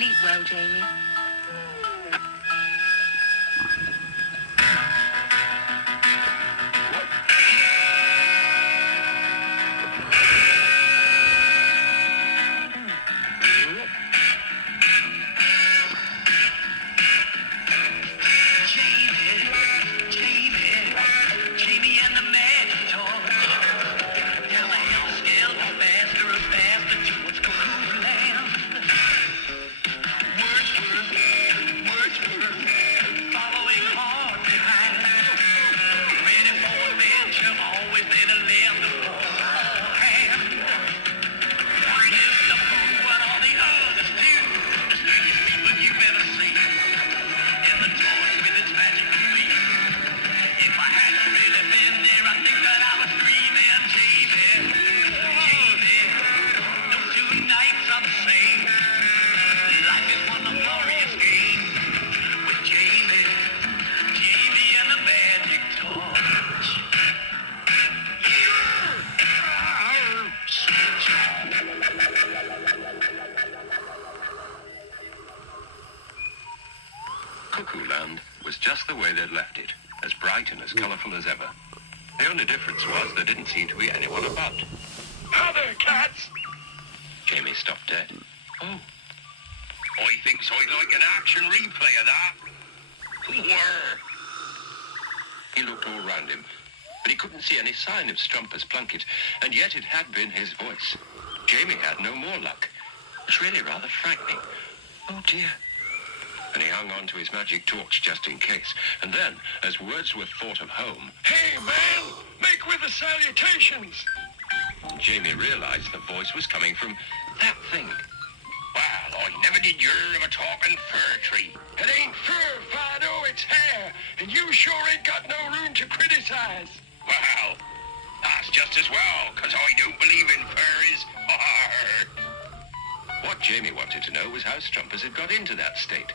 Sleep well, Jamie. Cuckoo Land was just the way they'd left it, as bright and as colourful as ever. The only difference was there didn't seem to be anyone about. Are there cats? Jamie stopped dead. Oh. I think so. I'd like an action replay of that. Whirr. He looked all round him, but he couldn't see any sign of Strumpus Plunkett, and yet it had been his voice. Jamie had no more luck. It was really rather frightening. Oh dear. And he hung on to his magic torch just in case. And then, as Wordsworth thought of home... Hey, man! Make with the salutations! Jamie realized the voice was coming from that thing. Well, I never did hear of a talking fir tree. It ain't fur, Fido, it's hair. And you sure ain't got no room to criticize. Well, that's just as well, 'cause I don't believe in furries. What Jamie wanted to know was how Strumpus had got into that state.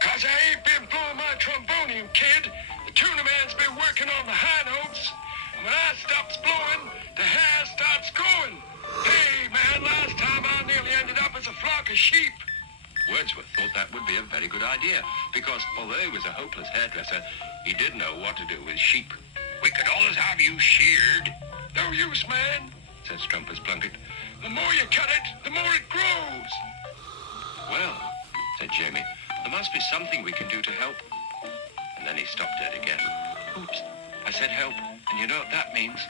'Cause I ain't been blowing my trombonium, kid. The tuna man's been working on the high notes. And when I stops blowing, the hair starts growing. Hey, man, last time I nearly ended up as a flock of sheep. Wordsworth thought that would be a very good idea, because although he was a hopeless hairdresser, he did know what to do with sheep. We could always have you sheared. No use, man, said Strumpus Plunkett. The more you cut it, the more it grows. Well, said Jamie, there must be something we can do to help. And then he stopped dead again. Oops, I said help, and you know what that means.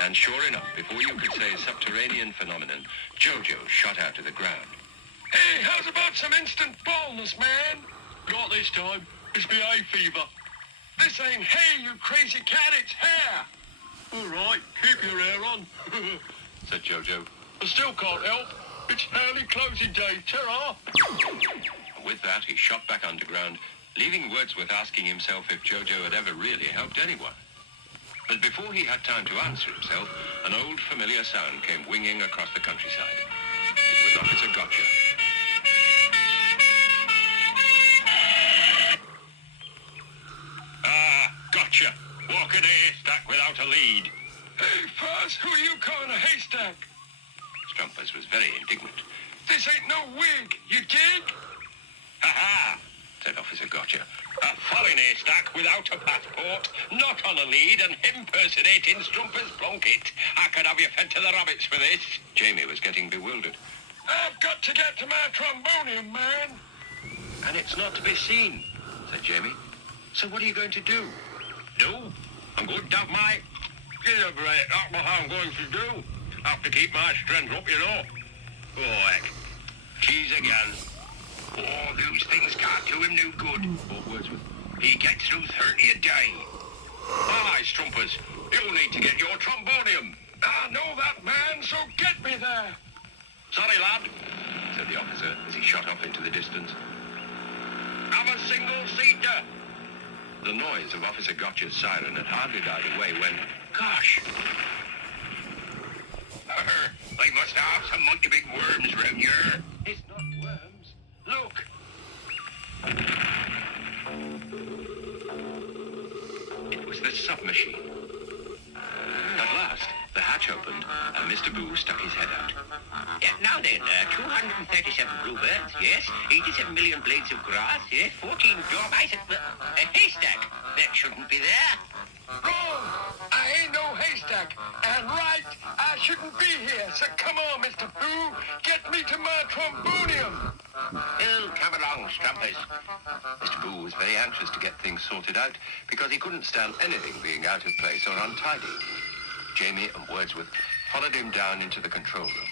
And sure enough, before you could say subterranean phenomenon, Jojo shot out of the ground. Hey, how's about some instant baldness, man? Not this time. It's my hay fever. This ain't hay, you crazy cat, it's hair. All right, keep your hair on, said Jojo. I still can't help. It's early closing day, ta-ra. With that, he shot back underground, leaving Wordsworth asking himself if Jojo had ever really helped anyone. But before he had time to answer himself, an old familiar sound came winging across the countryside. It was Officer Gotcha. Gotcha. Walk in a haystack without a lead. Hey, Fuzz, who are you calling a haystack? Strumpus was very indignant. This ain't no wig, you dig? Ha-ha, said Officer Gotcha. A foreign haystack without a passport, not on a lead, and impersonating Strumpus Plunkett. I could have you fed to the rabbits for this. Jamie was getting bewildered. I've got to get to my trombonium, man. And it's not to be seen, said Jamie. So what are you going to do? Do? I'm going to have my... Give a break, that's what I'm going to do. I have to keep my strength up, you know. Oh, heck. Cheese again. Oh, those things can't do him no good. Thought Wordsworth. He gets through 30 a day. Aye, Strumpus. You'll need to get your trombonium. I know that, man, so get me there. Sorry, lad, said the officer as he shot off into the distance. Have a single-seater. The noise of Officer Gotcha's siren had hardly died away when... Gosh! They must have some mighty big worms round here. It's not worms. Look! It was the submachine. At last, the hatch opened and Mr. Boo stuck his head out. You Now then, 237 bluebirds, yes. 87 million blades of grass, yes. 14 dormice, a haystack. That shouldn't be there. Wrong! I ain't no haystack. And right, I shouldn't be here. So come on, Mr. Boo. Get me to my trombonium. Oh, come along, Strumpers. Mr. Boo was very anxious to get things sorted out because he couldn't stand anything being out of place or untidy. Jamie and Wordsworth followed him down into the control room.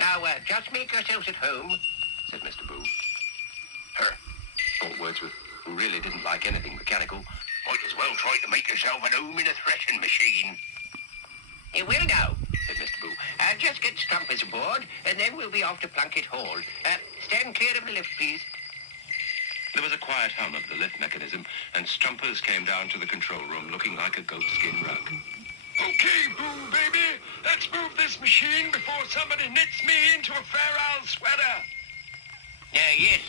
Now, just make yourselves at home, said Mr. Boo. Thought Wordsworth, who really didn't like anything mechanical. Might as well try to make yourself at home in a threshing machine. You will now, said Mr. Boo. Just get Strumpers aboard, and then we'll be off to Plunkett Hall. Stand clear of the lift, please. There was a quiet hum of the lift mechanism, and Strumpers came down to the control room looking like a goatskin rug. Okay, Boo, baby. Let's move this machine before somebody knits me into a Fair Isle sweater. Yes,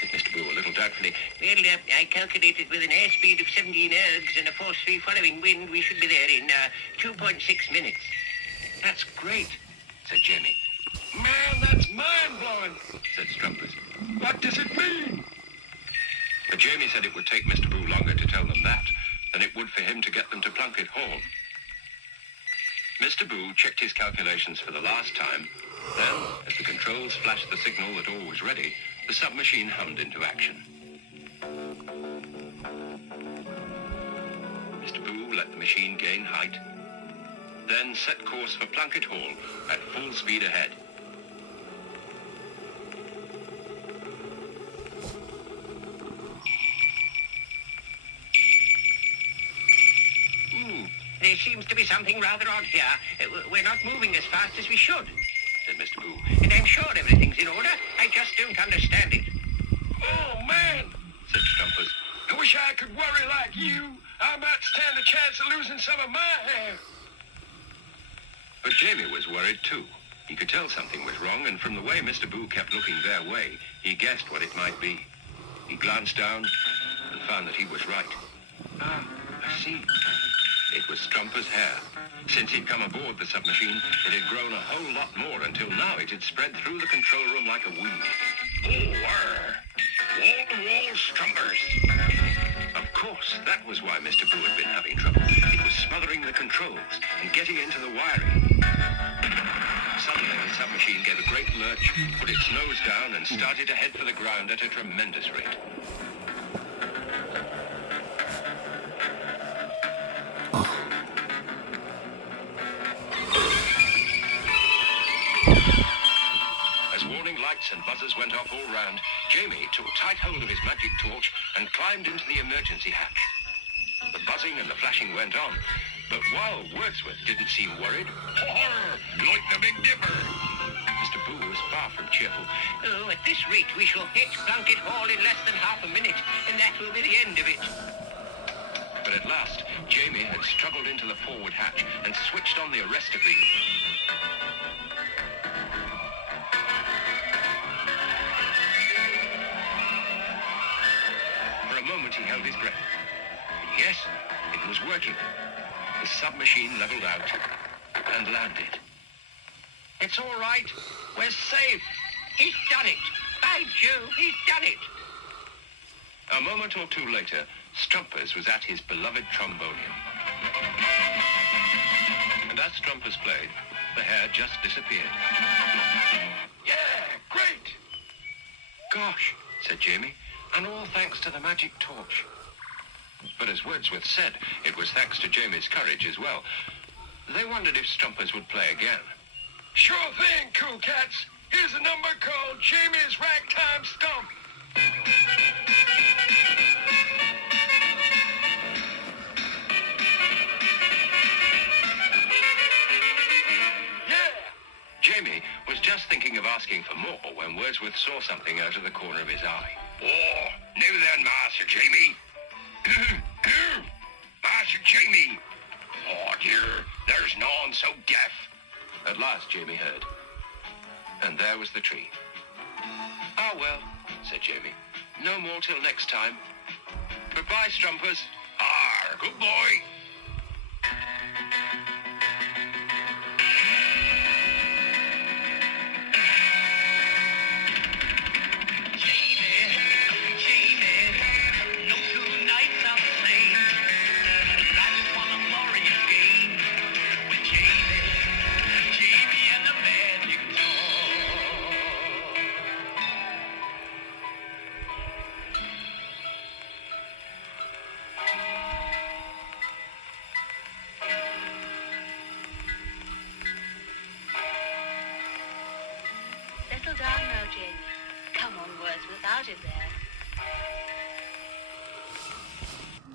said Mr. Boo a little doubtfully. Well, I calculated with an airspeed of 17 ergs and a force-free following wind, we should be there in 2.6 minutes. That's great, said Jamie. Man, that's mind-blowing, said Strumpers. What does it mean? But Jamie said it would take Mr. Boo longer to tell them that than it would for him to get them to Plunkett Hall. Mr. Boo checked his calculations for the last time. Then, as the controls flashed the signal that all was ready, the submachine hummed into action. Mr. Boo let the machine gain height, then set course for Plunkett Hall at full speed ahead. There seems to be something rather odd here. We're not moving as fast as we should, said Mr. Boo. And I'm sure everything's in order. I just don't understand it. Oh, man, said Strumpers. I wish I could worry like you. I might stand a chance of losing some of my hair. But Jamie was worried too. He could tell something was wrong, and from the way Mr. Boo kept looking their way, he guessed what it might be. He glanced down and found that he was right. Ah, I see. It was Strumpers' hair. Since he'd come aboard the submachine, it had grown a whole lot more until now it had spread through the control room like a weed. Oh, wall-to-wall Strumpers. Of course, that was why Mr. Boo had been having trouble. It was smothering the controls and getting into the wiring. Suddenly, the submachine gave a great lurch, put its nose down, and started to head for the ground at a tremendous rate. Lights and buzzers went off all round. Jamie took tight hold of his magic torch and climbed into the emergency hatch. The buzzing and the flashing went on, but while Wordsworth didn't seem worried, horror, like the Big Dipper, Mr. Boo was far from cheerful. Oh, at this rate we shall hit Plunkett Hall in less than half a minute, and that will be the end of it. But at last, Jamie had struggled into the forward hatch and switched on the arrestor beam. He held his breath. Yes, it was working. The submachine leveled out and landed. It's all right. We're safe. He's done it. By Jove, he's done it. A moment or two later, Strumpers was at his beloved trombonium. And as Strumpers played, the hair just disappeared. Yeah, great. Gosh, said Jamie. And all thanks to the magic torch. But as Wordsworth said, it was thanks to Jamie's courage as well. They wondered if Strumpers would play again. Sure thing, cool cats. Here's a number called Jamie's Ragtime Stump. Yeah. Jamie was just thinking of asking for more when Wordsworth saw something out of the corner of his eye. Oh, now then, Master Jamie. Master Jamie. Oh, dear, there's none so deaf. At last, Jamie heard. And there was the tree. Ah, well, said Jamie. No more till next time. Goodbye, Strumpers. Ah, good boy. words without him there.